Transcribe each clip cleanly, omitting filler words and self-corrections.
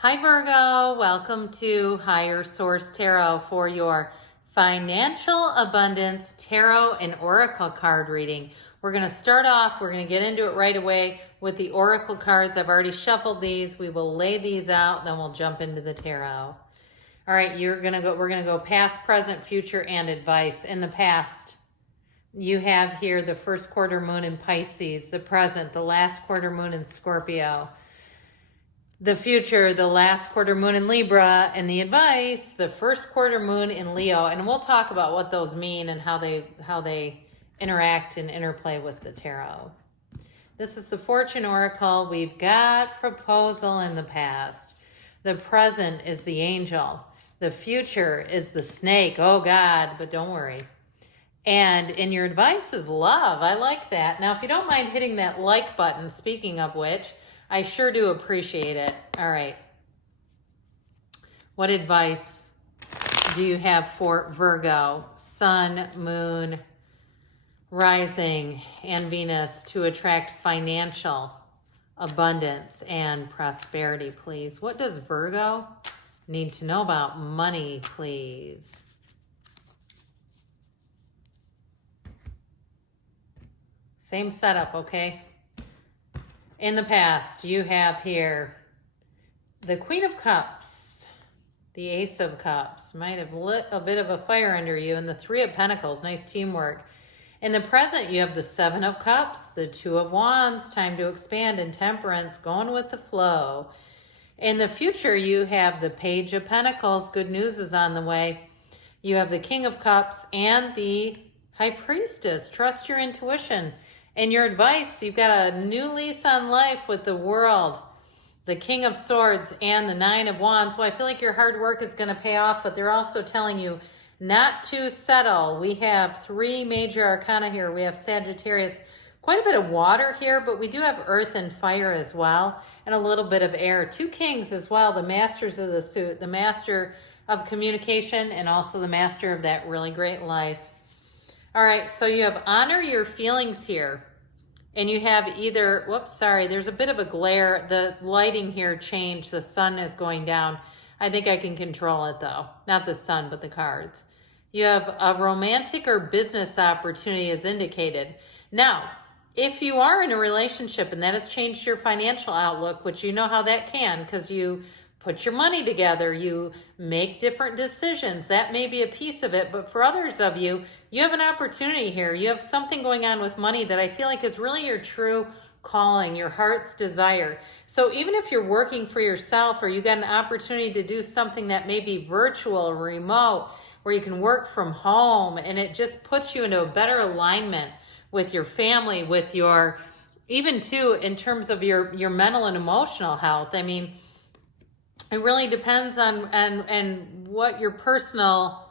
Hi Virgo, welcome to Higher Source Tarot for your financial abundance tarot and oracle card reading. We're going to start off, we're going to get into it right away with the oracle cards. I've already shuffled these. We will lay these out, then we'll jump into the tarot. All right, we're going to go past, present, future, and advice. In the past, you have here the first quarter moon in Pisces, the present, the last quarter moon in Scorpio. The future, the last quarter moon in Libra, and the advice, the first quarter moon in Leo. And we'll talk about what those mean and how they interact and interplay with the tarot. This is the Fortune Oracle. We've got proposal in the past. The present is the angel. The future is the snake. Oh God, but don't worry. And in your advice is love. I like that. Now, if you don't mind hitting that like button, speaking of which, I sure do appreciate it. All right. What advice do you have for Virgo, Sun, Moon, Rising, and Venus to attract financial abundance and prosperity, please? What does Virgo need to know about money, please? Same setup, okay? In the past, you have here the Queen of Cups, the Ace of Cups, might have lit a bit of a fire under you, and the Three of Pentacles, nice teamwork. In the present, you have the Seven of Cups, the Two of Wands, time to expand, and Temperance, going with the flow. In the future, you have the Page of Pentacles, good news is on the way. You have the King of Cups and the High Priestess, trust your intuition. And your advice, you've got a new lease on life with the World, the King of Swords, and the Nine of Wands. Well, I feel like your hard work is going to pay off, but they're also telling you not to settle. We have three major arcana here. We have Sagittarius, quite a bit of water here, but we do have earth and fire as well, and a little bit of air. Two kings as well, the masters of the suit, the master of communication, and also the master of that really great life. All right, so you have honor your feelings here. And you have either, whoops, sorry, there's a bit of a glare. The lighting here changed. The sun is going down. I think I can control it though. Not the sun, but the cards. You have a romantic or business opportunity as indicated. Now, if you are in a relationship and that has changed your financial outlook, which you know how that can because you put your money together, you make different decisions. That may be a piece of it, but for others of you, you have an opportunity here. You have something going on with money that I feel like is really your true calling, your heart's desire. So even if you're working for yourself or you got an opportunity to do something that may be virtual or remote, where you can work from home and it just puts you into a better alignment with your family, with your, even too, in terms of your mental and emotional health. I mean, it really depends on and what your personal,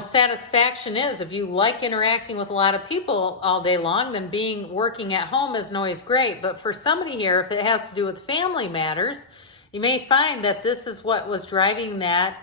satisfaction is. If you like interacting with a lot of people all day long, then working at home isn't always great. But for somebody here, if it has to do with family matters, you may find that this is what was driving that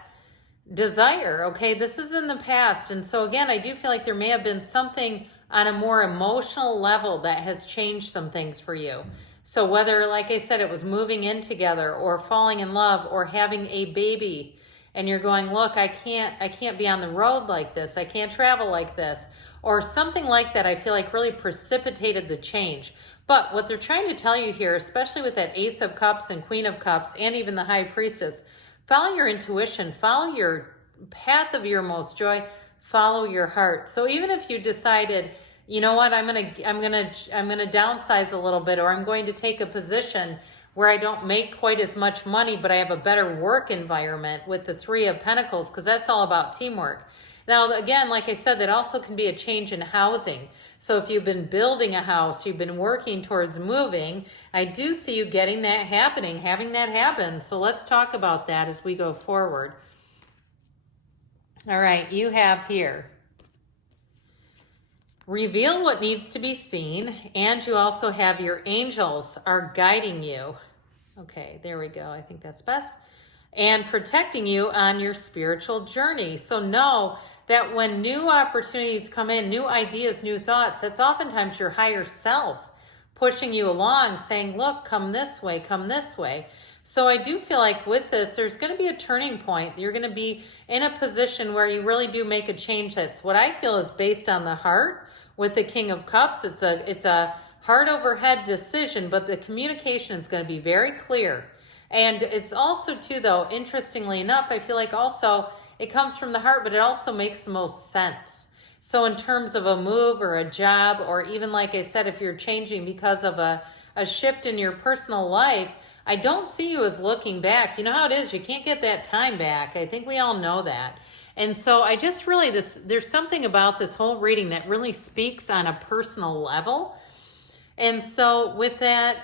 desire. Okay, this is in the past. And so again, I do feel like there may have been something on a more emotional level that has changed some things for you. So whether, like I said, it was moving in together or falling in love or having a baby, and you're going, look, I can't be on the road like this. I can't travel like this, or something like that. I feel like really precipitated the change. But what they're trying to tell you here, especially with that Ace of Cups and Queen of Cups and even the High Priestess, follow your intuition, follow your path of your most joy, follow your heart. So even if you decided, you know what, I'm gonna downsize a little bit, or I'm going to take a position where I don't make quite as much money, but I have a better work environment with the Three of Pentacles, because that's all about teamwork. Now, again, like I said, that also can be a change in housing. So if you've been building a house, you've been working towards moving, I do see you getting that happening, having that happen. So let's talk about that as we go forward. All right, you have here, reveal what needs to be seen, and you also have your angels are guiding you. Okay, there we go. I think that's best. And protecting you on your spiritual journey. So know that when new opportunities come in, new ideas, new thoughts, that's oftentimes your higher self pushing you along, saying, look, come this way, come this way. So I do feel like with this, there's going to be a turning point. You're going to be in a position where you really do make a change. That's what I feel is based on the heart with the King of Cups. It's a heart over head decision, but the communication is going to be very clear. And it's also too, though, interestingly enough, I feel like also it comes from the heart, but it also makes the most sense. So in terms of a move or a job, or even like I said, if you're changing because of a shift in your personal life, I don't see you as looking back. You know how it is, you can't get that time back. I think we all know that. And so I just really, there's something about this whole reading that really speaks on a personal level. And so with that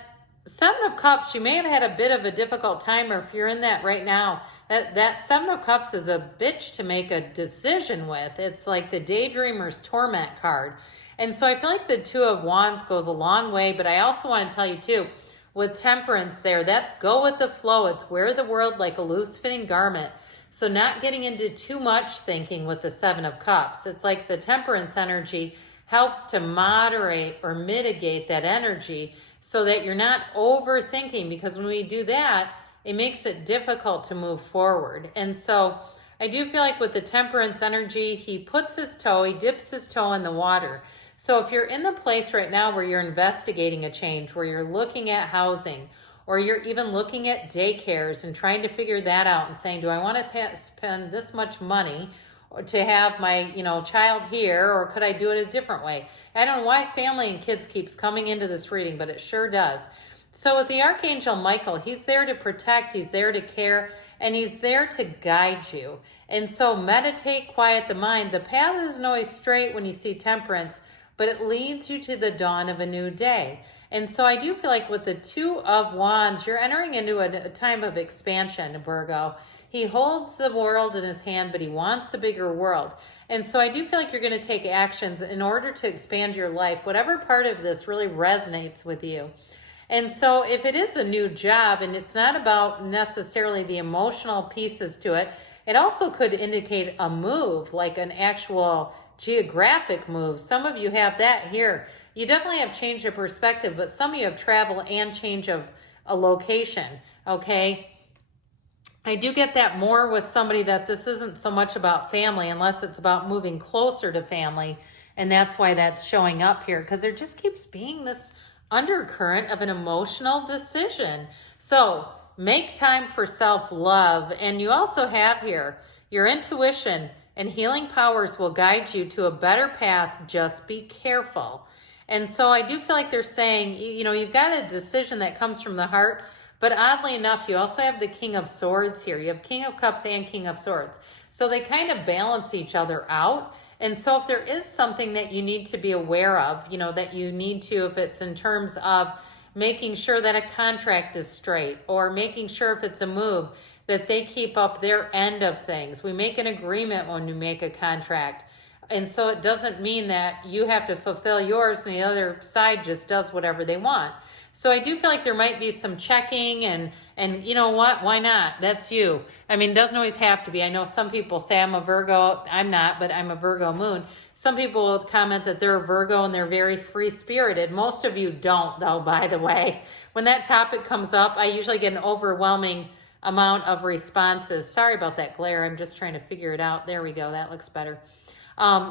Seven of Cups, you may have had a bit of a difficult time, or if you're in that right now, that Seven of Cups is a bitch to make a decision with. It's like the Daydreamer's Torment card. And so I feel like the Two of Wands goes a long way, but I also want to tell you too, with Temperance there, that's go with the flow. It's wear the world like a loose fitting garment. So not getting into too much thinking with the Seven of Cups. It's like the Temperance energy helps to moderate or mitigate that energy so that you're not overthinking, because when we do that, it makes it difficult to move forward. And so I do feel like with the Temperance energy, he puts his toe, he dips his toe in the water. So if you're in the place right now where you're investigating a change, where you're looking at housing, or you're even looking at daycares and trying to figure that out and saying, do I want to spend this much money to have my, child here, or could I do it a different way? I don't know why family and kids keeps coming into this reading, but it sure does. So with the Archangel Michael, he's there to protect, he's there to care, and he's there to guide you. And so meditate, quiet the mind. The path isn't always straight when you see Temperance, but it leads you to the dawn of a new day. And so I do feel like with the Two of Wands, you're entering into a time of expansion, Virgo. He holds the world in his hand, but he wants a bigger world. And so I do feel like you're going to take actions in order to expand your life, whatever part of this really resonates with you. And so if it is a new job, and it's not about necessarily the emotional pieces to it, it also could indicate a move, like an actual geographic move. Some of you have that here. You definitely have change of perspective, but some of you have travel and change of a location, okay? I do get that more with somebody that this isn't so much about family, unless it's about moving closer to family, and that's why that's showing up here, because there just keeps being this undercurrent of an emotional decision. So make time for self-love, and you also have here your intuition and healing powers will guide you to a better path. Just be careful. And so I do feel like they're saying, you've got a decision that comes from the heart, but oddly enough, you also have the King of Swords here. You have King of Cups and King of Swords. So they kind of balance each other out. And so if there is something that you need to be aware of, that you need to, if it's in terms of making sure that a contract is straight, or making sure if it's a move, that they keep up their end of things. We make an agreement when we make a contract. And so it doesn't mean that you have to fulfill yours and the other side just does whatever they want. So I do feel like there might be some checking, and you know what? Why not? That's you. I mean, it doesn't always have to be. I know some people say I'm a Virgo. I'm not, but I'm a Virgo moon. Some people will comment that they're a Virgo and they're very free-spirited. Most of you don't, though, by the way. When that topic comes up, I usually get an overwhelming amount of responses. Sorry about that glare. I'm just trying to figure it out. There we go. That looks better.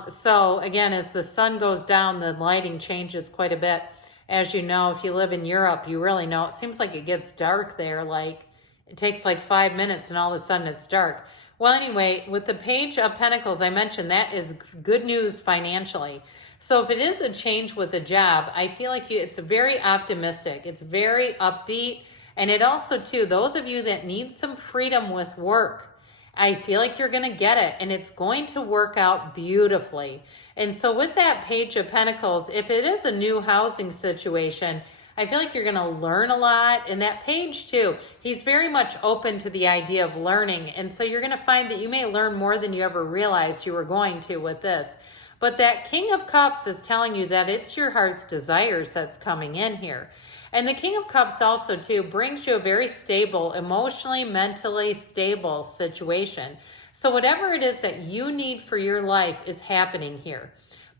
So again, as the sun goes down, the lighting changes quite a bit. As you know, if you live in Europe, you really know, it seems like it gets dark there. Like it takes like 5 minutes and all of a sudden it's dark. Well, anyway, with the Page of Pentacles, I mentioned that is good news financially. So if it is a change with a job, I feel like it's very optimistic. It's very upbeat. And it also, too, those of you that need some freedom with work, I feel like you're going to get it, and it's going to work out beautifully. And so with that Page of Pentacles, if it is a new housing situation, I feel like you're going to learn a lot. And that page, too, he's very much open to the idea of learning. And so you're going to find that you may learn more than you ever realized you were going to with this. But that King of Cups is telling you that it's your heart's desires that's coming in here. And the King of Cups also, too, brings you a very stable, emotionally, mentally stable situation. So whatever it is that you need for your life is happening here.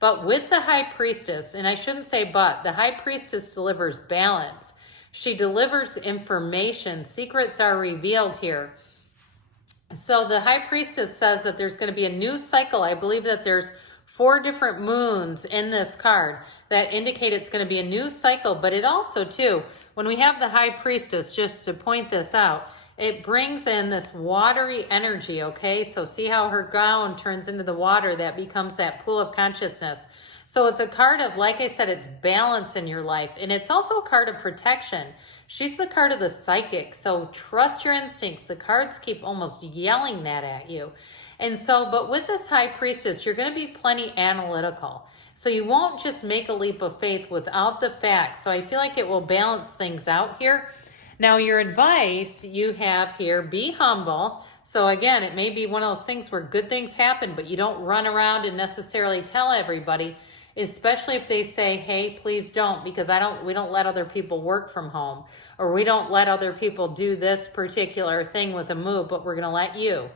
But with the High Priestess, and I shouldn't say but, the High Priestess delivers balance. She delivers information. Secrets are revealed here. So the High Priestess says that there's going to be a new cycle. I believe that there's 4 different moons in this card that indicate it's going to be a new cycle. But it also, too, when we have the High Priestess, just to point this out, it brings in this watery energy, okay? So see how her gown turns into the water that becomes that pool of consciousness. So it's a card of, like I said, it's balance in your life. And it's also a card of protection. She's the card of the psychic. So trust your instincts. The cards keep almost yelling that at you. And so, but with this High Priestess, you're going to be plenty analytical. So you won't just make a leap of faith without the facts. So I feel like it will balance things out here. Now, your advice you have here, be humble. So again, it may be one of those things where good things happen, but you don't run around and necessarily tell everybody, especially if they say, hey, please don't, because we don't let other people work from home, or we don't let other people do this particular thing with a move, but we're going to let you.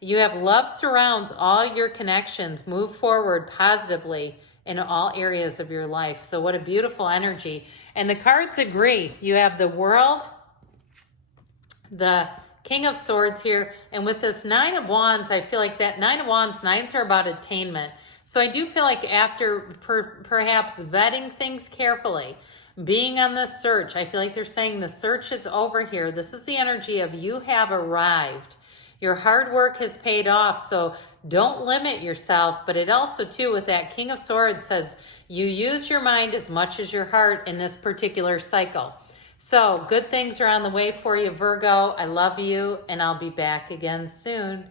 You have love surrounds all your connections. Move forward positively in all areas of your life. So what a beautiful energy. And the cards agree. You have the World, the King of Swords here, and with this 9 of Wands, I feel like that 9 of Wands, 9s are about attainment. So I do feel like after perhaps vetting things carefully, being on the search, I feel like they're saying the search is over here. This is the energy of you have arrived. Your hard work has paid off, so don't limit yourself. But it also, too, with that King of Swords says you use your mind as much as your heart in this particular cycle. So good things are on the way for you, Virgo. I love you, and I'll be back again soon.